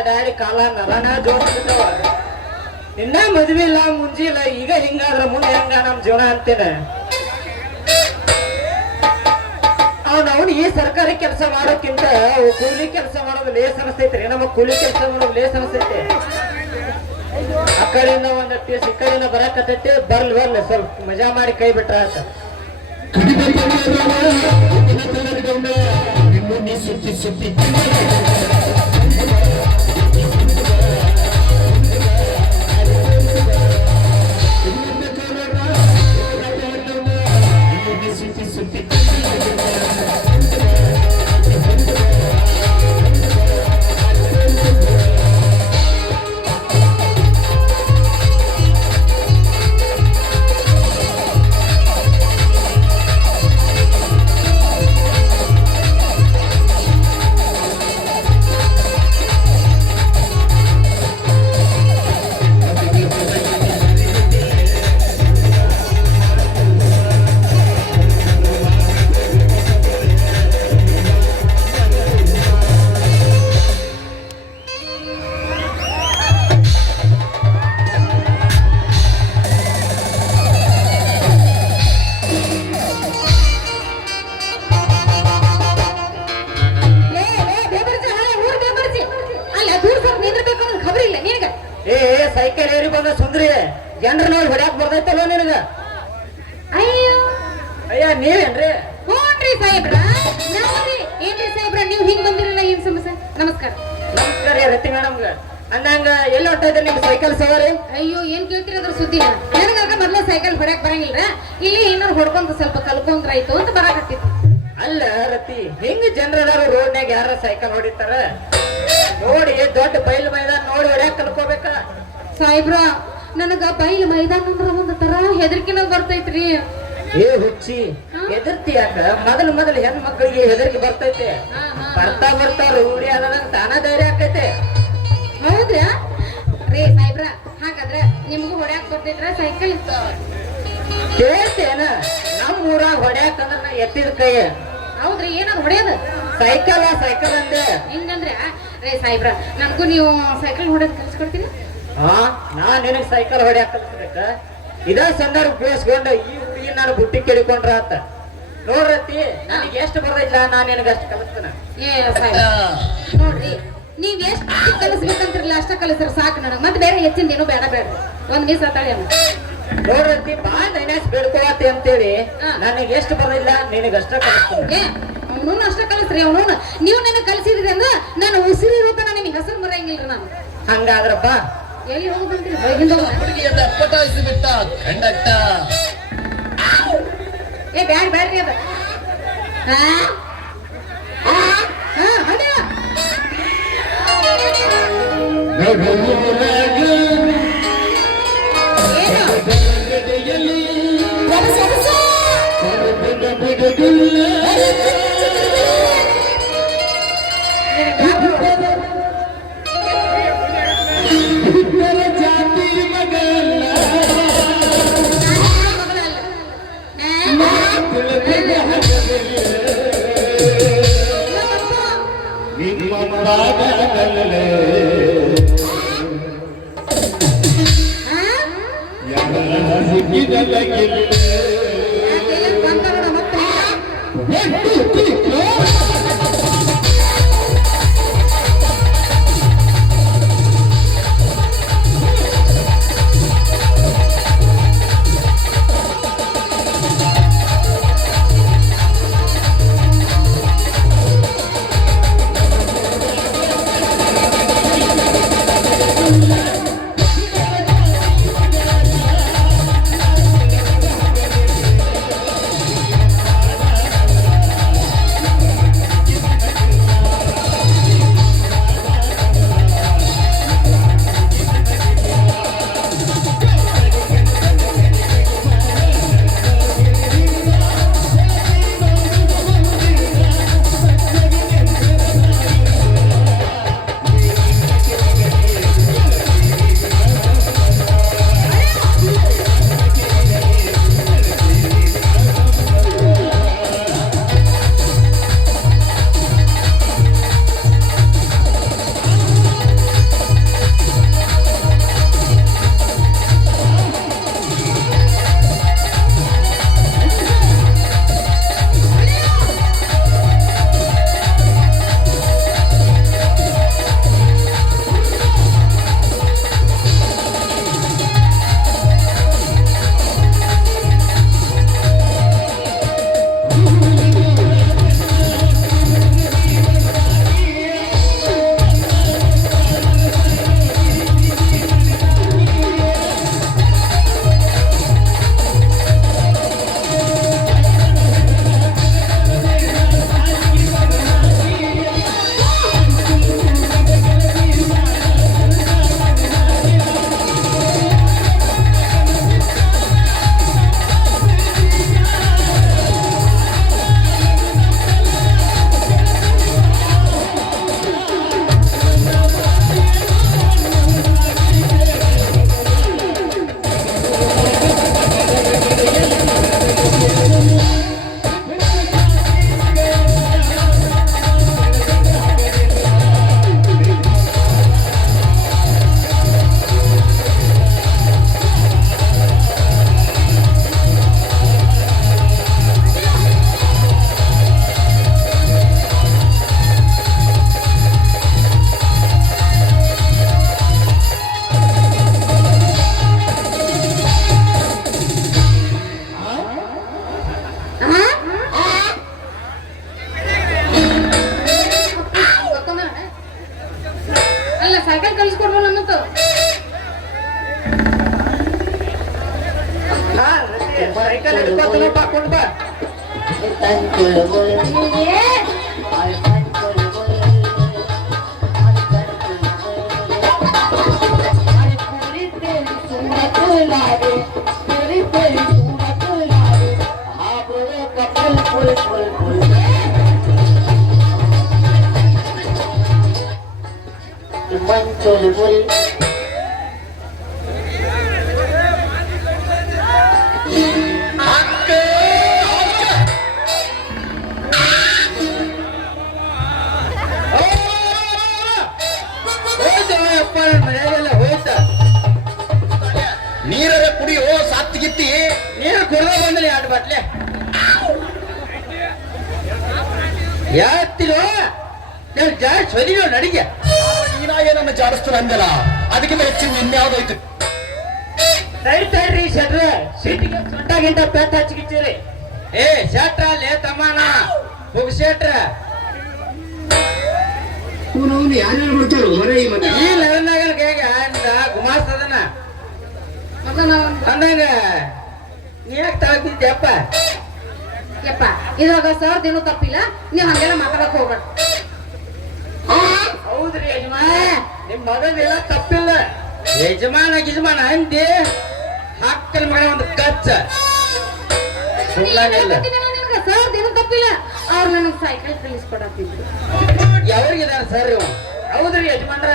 ಅಡ್ಯಾಡಿ ಕಾಲ ನರನ ಜೋಡಿಸ್ತಾವ. ಇನ್ನ ಮದ್ವಿ ಇಲ್ಲ ಮುಂಜಿ ಇಲ್ಲ, ಈಗ ಹಿಂಗಾದ್ರ ಮುಂದೆ ಹೆಂಗ ನಮ್ ಜೀವನ ಅಂತೇನೆ. ಅವ್ನು ಈ ಸರ್ಕಾರಿ ಕೆಲಸ ಮಾಡೋಕ್ಕಿಂತ ಕೂಲಿ ಕೆಲಸ ಮಾಡೋದು ಲೇಸ್ ಅನಿಸ್ತೈತ್ರಿ. ನಮಗ್ ಕೂಲಿ ಕೆಲಸ ಮಾಡೋದು ಲೇಸ್ ಅನಿಸ್ತೈತಿ. ಆ ಕಡೆಯಿಂದ ಒಂದ್ ಪೀಸ್ ಈ ಕಡೆಯಿಂದ ಬರಕತ್ತೈತಿ. ಬರ್ಲಿ ಸ್ವಲ್ಪ ಮಜಾ ಮಾಡಿ ಕೈ ಬಿಟ್ರ ಆತ. ಸೈಕಲ್ ಏರಿ ಬಂದ ಸುಂದ್ರಿ ಜನರ ನೋಡಿ ಹೊಡ್ಯಾಕ್ ಬರ್ತೈತಲ್ಲ ನಿನಗ. ಅಯ್ಯ ನೀವೇನ್ರಿ? ಹ್ಞೂನ್ರಿ ಸಾಹೇಬ್ರ. ಏನ್ರಿ ಸಾಹೇಬ್ರ ನೀವು ಹಿಂಗ್ ಬಂದಿರಲ್ಲ, ಏನ್ ಸಮಸ್ಯೆ? ನಮಸ್ಕಾರ. ನಮಸ್ಕಾರ ರತಿ ಮೇಡಮ್ಗ. ಅಂದಂಗ ಎಲ್ಲಿ ಹೊಂಟೈತೆ ನಿಮ್ ಸೈಕಲ್ ಸವಾರಿ? ಅಯ್ಯೋ ಏನ್ ಕೇಳ್ತೀರ ಅದ್ರ ಸುದ್ದಿ. ನನಗಾಗ ಮೊದ್ಲ ಸೈಕಲ್ ಹೊಡ್ಯಾಕ್ ಬರಂಗಿಲ್ರ. ಇಲ್ಲಿ ಏನಾರು ಹೊಡ್ಕೊಂತ ಸ್ವಲ್ಪ ಕಲ್ಕೊಂಡ್ರಾಯ್ತು ಅಂತ ಬರಾಕತ್ತಿತ್ತು. ಅಲ್ಲ ರತಿ, ಹಿಂಗ ಜನರದಾರ ರೋಡ್ನ್ಯಾಗ ಯಾರ ಸೈಕಲ್ ಹೊಡಿತಾರ ನೋಡಿ, ದೊಡ್ಡ ಬಯಲು ಮೈದಾನ ನೋಡಿ ಹೊಡ್ಯಾಕ್ ಕಲ್ಕೋಬೇಕ. ಸಾಹೇಬ್ರ ನನಗ ಬಯಲು ಮೈದಾನ ಅಂದ್ರ ಒಂದ್ ತರ ಹೆದರ್ಕಿನ ಬರ್ತೈತ್ರಿ. ಏ ಹುಚ್ಚಿ, ಹೆದರ್ತಿ ಯಾಕ? ಮೊದಲು ಹೆಣ್ ಮಕ್ಕಳಿಗೆ ಹೆದರಿಕೆ ಬರ್ತೈತೆ. ಬರ್ತಾ ರೂಢಿ ಆದಂಗ ತಾನ ಧೈರ್ಯ ಆಕೈತೆ. ಹೌದ್ರಾ ರೇ ಸಾಹೇಬ್ರ? ಹಾಗಾದ್ರೆ ನಿಮ್ಗೂ ಹೊಡ್ಯಾಕ್ ಬರ್ತೈತ್ರ ಸೈಕಲ್? ಕೇಳ್ತೇನ? ನಮ್ ಊರಾಗ ಹೊಡ್ಯಾಕ ಅಂದ್ರ ನಾ ಎತ್ತಿದ ಕೈ. ಹೌದ್ರಿ, ಏನದು ಹೊಡ್ಯೋದು? ಸೈಕಲ್ ಅಂದೆ. ಹಿಂಗಂದ್ರ ರೇ ಸಾಹೇಬ್ರ ನನ್ಗೂ ನೀವು ಸೈಕಲ್ ಹೊಡ್ಯೋದ್ ಕಲ್ಸ್ಕೊಡ್ತೀನಿ. ನಾ ನಿನಗ್ ಸೈಕಲ್ ಹೊಡ್ಯಾಕ ಕಲಿಸ್ಬೇಕ? ಇದ ಸಂದರ್ಭ ಉಪಯೋಗಿಸ್ಕೊಂಡ ಈ ಹುಡುಗಿ ನಾನು ಬುಟ್ಟಿ ಕೇಳಿಕೊಂಡ್ರ ಆತ. ನೋಡ್ರತಿ, ನನಗೆ ಎಷ್ಟು ಬರ್ತೈತಿಲ್ಲ, ನಾನ್ ನಿನಗ ಅಷ್ಟು ಕಲಿಸ್ತೇನೆ. ನೋಡ್ರಿ, ನೀವ್ ಎಷ್ಟು ಕಲಿಸ್ಬೇಕಂತಿರಲ್ಲ ಅಷ್ಟ ಕಲಿಸ್ರ ಸಾಕು ನನಗ್. ಮತ್ತೆ ಬೇರೆ ಹೆಚ್ಚಿಂದ ಏನೂ ಬೇಡ ಒಂದ್ ಮೀಸ್ ತಾಳಿ ಅಮ್ಮ. ನೋಡ್ರತಿ, ಬಾಳ ದೈನ್ಯಾಸ್ ಬೇಡ್ಕೋತಿ ಅಂತೇಳಿ ನನಗೆ ಎಷ್ಟು ಬರಲಿಲ್ಲ, ನಿನಗ ಅಷ್ಟ ಕಲಿಸ್ತೇನೆ. ಅವನು ಅಷ್ಟ ಕಲಿಸ್ರಿ. ಅವನು ನೀವು ನನಗೆ ಕಲಿಸಿದ್ರಿ ಅಂದ್ರ ನಾನು ಉಸಿರು ಇರುತ್ತಾನ ನಿಮಗೆ ಹೆಸರು ಮರೆಯಂಗಿಲ್ರಿ ನಾನು. ಹಂಗಾದ್ರಪ್ಪ ಎಲ್ಲಿ ಹೋಗ್ಬಂತೀರಿ? ಹೊರಗಿಂದ ಪಟಾಯಿಸಿ ಬಿಟ್ಟ ಕಂಡಕ್ಟರ್. ಏ ಬ್ಯಾಡ್ರಿ ಅದ. ಯಾಕೆ ಅಲ್ಲ ಸೈಕಲ್ ಕಲಿಸ್ಕೊಡ್ಬೋದು ಅನ್ನತ್ತು ಹಾ ಸೈಕಲ್ ಹಿಡ್ಕೊತ ಹಾಕೊಂಡ್ ಬಾ ಮನೆಯಾಗೆಲ್ಲ ಹೋಯ್ತ ನೀರರ ಕುಡಿಯೋ ಸಾತ್ಗಿತ್ತಿ ನೀರು ಕುಡ್ದ ಬಂದ್ರಿ ಆಟ ಬಾಟ್ಲೆ ಯಾತಿರೋ ಜಾಸ್ತಿ ಹೊದಿಯೋ ನಡಿಗೆ ನೀನಾಗೆ ನನ್ನ ಜಾಡಿಸ್ತಾನ ಅಂದಲ್ಲ ಅದಕ್ಕಿಂತ ಹೆಚ್ಚಿನ ಇನ್ಯಾವ್ದೋಯ್ತು ತಡ್ರಿ ಶೆಟ್ರ ಸೀಟಿಗೆ ಗಂಟ ಪೆಟ್ಟ ಹಚ್ಚಿಗಿಚ್ಚಿರಿ ಏ ಶೆಟ್ರ ಲೇ ತಮ್ಮನ ಹೋಗ ಶೆಟ್ರ ಯಾರು ಹೇಳ್ಬಿಡ್ತಾರೋ ಮರೆ ಮತ್ತೆ ಈ ಲೆವೆಲ್ನಾಗ ಹೇಗೆ ಗುಮಾಸ್ತದನ ಅಂದಂಗ ನೀ ಯಾಕೆ ತಾಗಿದ್ದೆಪ್ಪ ಯಪ್ಪ ಇದ್ರಾಗ ಸರ್ದ್ ಏನೂ ತಪ್ಪಿಲ್ಲ ನೀವ್ ಹಂಗೆಲ್ಲ ಮಾತಾಡಕ್ ಹೋಗ್ಬೇಡ ಹೌದ್ರಿ ಯಜಮಾನ ನಿಮ್ ಮಗನೆಲ್ಲ ತಪ್ಪಿಲ್ಲ ಯಜಮಾನ ಅಂದಿ ಹಾಕಲ್ ಮಗ ಒಂದು ಕಚ್ಚ ಸುಳ್ಳಾಗಿಲ್ಲ ಸರ್ದ್ ಏನೂ ತಪ್ಪಿಲ್ಲ ಅವ್ರು ನನಗ್ ಸೈಕಲ್ ಕಲಿಸ್ಕೊಡತ್ತಿದ್ರು ಯಾವ್ರಿಗಿದಾರ ಸರ್ ಇವ ಹೌದ್ರಿ ಯಜಮಾನ್ರ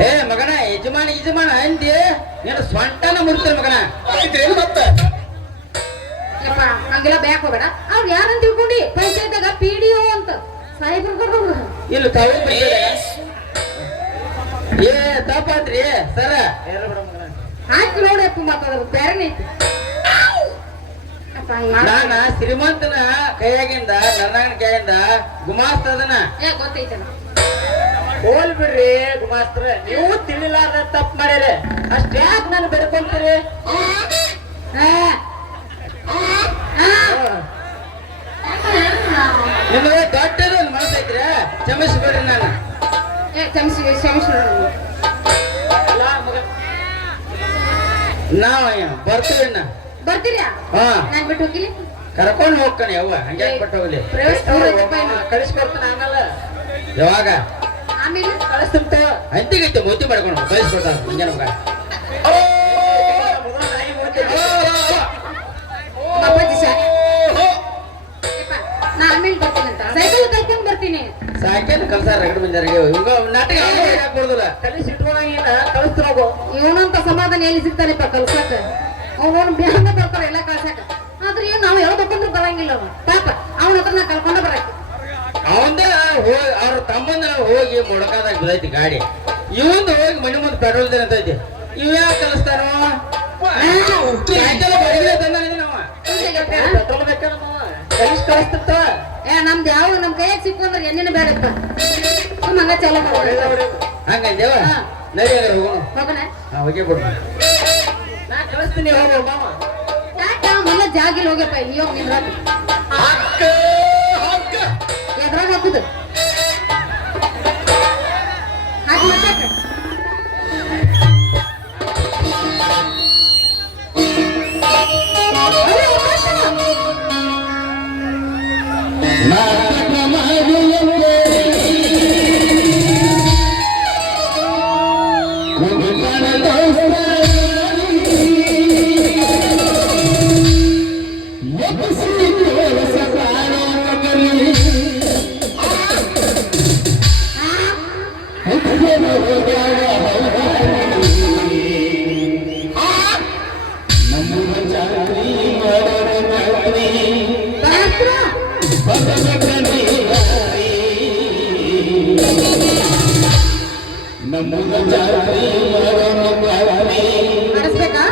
ಏ ಮಗನ ಯಜಮಾನ ಅಂದಿ ನೀನು ಸ್ವಂಟನ ಮುಡ್ತೀರ ಮಗನ ಏನು ಮತ್ತೆ ಯಪ್ಪ ಹಂಗೆಲ್ಲ ಬ್ಯಾಕ್ ಹೋಗ್ಬೇಡ ಅವ್ರು ಯಾರಂತ ತಿಳ್ಕೊಂಡಿ ಪಂಚಾಯತ್ದಾಗ PDO ಅಂತ ಸಾಹೇಬ್ರು ಕರ್ಕೊಂಡು ಇಲ್ಲ ತಾವೇ ಏ ತಪ್ಪಾತ್ರಿ ಸರ ಹಾಕಿ ನೋಡಪ್ಪ ಮಾತಾಡೋದು ಬೇರೆನೇ ಐತಿ ಅಪ್ಪ ಹಂಗ್ ಮಾಡ ನಾನ ಶ್ರೀಮಂತನ ಕೈಯಾಗಿಂದ ನರ್ನಾಗನ ಕೈಯಿಂದ ಗುಮಾಸ್ತದನ ಏ ಗೊತ್ತೈತನ ಹೋಲ್ ಬಿಡ್ರಿ ಗುಮಾಸ್ತ್ರ ನೀವು ತಿಳಿಲಾರ್ದ ತಪ್ಪು ಮಾಡ್ಯಾರ ಅಷ್ಟೇ ಯಾಕೆ ನಾನು ಬೆಡ್ಕೊಂತೀರಿ ನಿಮಗೆ ದೊಡ್ಡದ ಒಂದು ಮನಸ್ಸೈತ್ರಿ ಕ್ಷಮಿಸ್ಬಿಡ್ರಿ ನಾನು ಏ ಕ್ಷಮಿಸಿ ನಾವ್ ಬರ್ತೀವಿ ಬರ್ತೀರಾ ಹಾ ನಾನ್ ಬಿಟ್ಟು ಹೋಗಿಲಿ ಕರ್ಕೊಂಡು ಹೋಗ್ತಾನೆ ಯವ್ವ ಹಂಗೆ ಬಿಟ್ಟು ಹೋಗ್ಲಿ ಪ್ರವೇಶ ದೂರ ಐತಪ್ಪ ಇನ್ನು. ಕಳಿಸ್ಕೊಡ್ತಾನೆ ಆಮೇಲೆ ಯಾವಾಗ ಆಮೇಲೆ ಕಳಿಸ್ತಂತ ಅಂತಿಗೈತೆ ಮೋತಿ ಮಾಡ್ಕೊಂಡು ಕಳಿಸ್ಕೊಡ್ತಾನೆ ಹಂಗೆ ನಮ್ಗ ಅಪ್ಪಾಜಿ ಸರ್ ಯಪ್ಪ ನಾ ಆಮೇಲೆ ಬರ್ತೀನಂತ ಸೈಕಲ್ ಕಲ್ತ್ಕೊಂಡ್ ಬರ್ತೀನಿ ಸಾಯ್ಕೇನ್ ಕಲ್ಸಾರ ರಗಡ ಮಂದಿರಿಗೆ ಇವಾಗ ನಾಟಕ ಹಾಕೊಡುದಿಲ್ಲ ಕಲಿಸಿ ಇಟ್ಕೊಳಂಗಿಲ್ಲ ಕಳಿಸ್ತಾವ ಇವನಂತ ಸಮಾಧಾನ ಎಲ್ಲಿ ಸಿಗ್ತಾನೆಪ್ಪ ಕಲ್ಸಾಕ ಅವನು ಬ್ಯಾಂಗ ಬರ್ತಾರ ಎಲ್ಲ ಕಳ್ಸಾಕ ಆದ್ರೆ ಇವ್ ನಾವು ಹೇಳ್ಬೇಕಂದ್ರೆ ಬರಂಗಿಲ್ಲ ಅವ ಪಾಪ ಅವನ ಹತ್ರ ನಾ ಕಲ್ಕೊಂಡ ಬರಕ್ಕೆ ಅವಂದ ಹೋಗಿ ಅವ್ರ ತಮ್ಮಂದ ಹೋಗಿ ಮೊಡಕಾದಾಗ ಬಿದ್ದೈತಿ ಗಾಡಿ ಇವಂದ ಹೋಗಿ ಮನೆ ಮುಂದೆ ಪೆಟ್ರೋಲ್ ತಂದೈತಿ ಇವ್ ಯಾಕೆ ಕಲಿಸ್ತಾನೋ ಸಾಯಂಕಾಲ ಬಡಗಿಲೆ ತಂದ ನಾವ ಪೆಟ್ರೋಲ್ ಬೇಕ ಕಲಿಸ್ ಕಳಿಸ್ತಿರ್ತ ಏ ನಮ್ದು ಯಾವ ನಮ್ ಕೈಯಾಗ ಸಿಕ್ಕೊಂಡ್ರೆ ಎಣ್ಣೆನ ಬೇಡಪ್ಪ ಸುಮ್ಮ ಹಂಗ ಚಾಲ ಹಂಗಂದೇವ ನಡಿ ಹಂಗಾರೆ ಹೋಗೋಣ ಹೋಗೋಣ ಹೋಗಿ ಬಿಡು ನಾ ಕಳಿಸ್ತೀನಿ ಹೋಗೋ ಮಾವ ಯಾಕೆ ಮೊನ್ನೆ ಜಾಗಿಲ್ ಹೋಗ್ಯಪ್ಪ ನೀವು ನಿಂದ್ರಾಗ ಎದ್ರಾಗ ಹಾಕುದು ಹಾಕಿ ಮಾತಾಡ್ರ ಮಾಡಿಸ್ಬೇಕಾ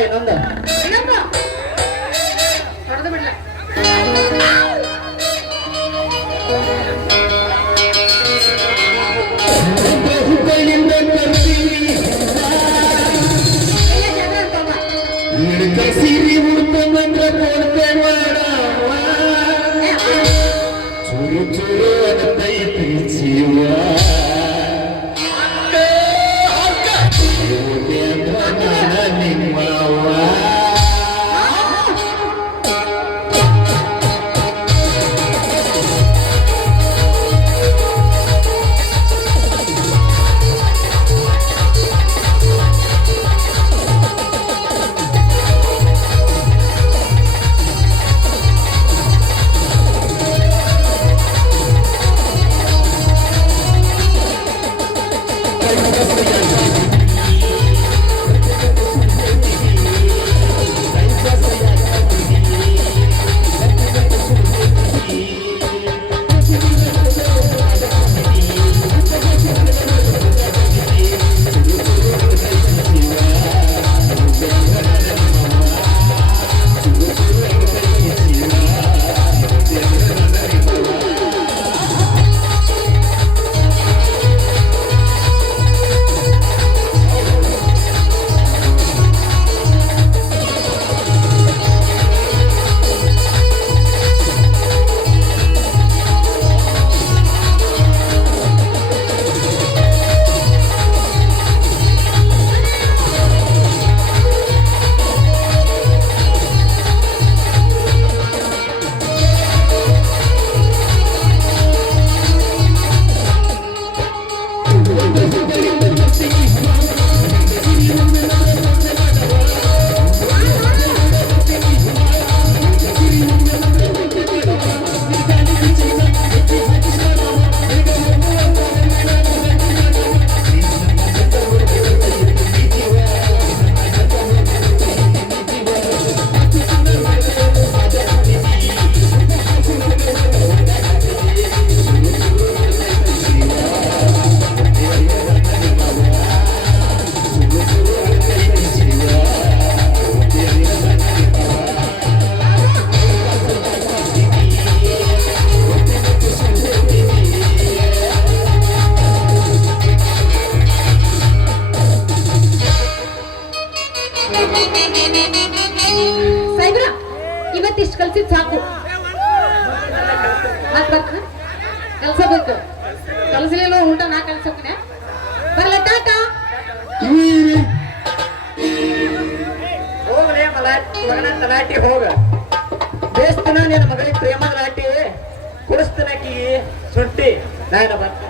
ಇನ್ನೊಂದು ಏನಪ್ಪ ಹೊಡೆದು ಬಿಡ್ಲ ಸಿರಿ ಉಡ್ಕೊಂಡ್ರ ಚೂರು ಚೂರು ಅನ್ನತೈತಿ ಜೀವ ನಿಮ್ಮವ್ವ ಸಾಹೇಬ್ರ ಇವತ್ತಿಷ್ಟು ಕಲ್ಸಿದ್ ಸಾಕು ಮತ್ ಬರ್ತ ಕಲ್ಸಬೇಕು ಕಲ್ಸಲಿಲ್ಲ ಊಟ ನಾ ಕಲ್ಸೋಕಿನ ಬರ್ಲ ಟಾಟಾ ಹೋಗ್ಲೇ ಮಗನ ತಲಾಟಿ ಹೋಗ ಬೇಸ್ತನ ನಿನ್ನ ಮಗಳಿಗೆ ಪ್ರೇಮದ ಲಾಟಿ ಕುಡಿಸ್ತನಕಿ ಸುಟ್ಟಿ ನಾನು ಬರ್ತೀನಿ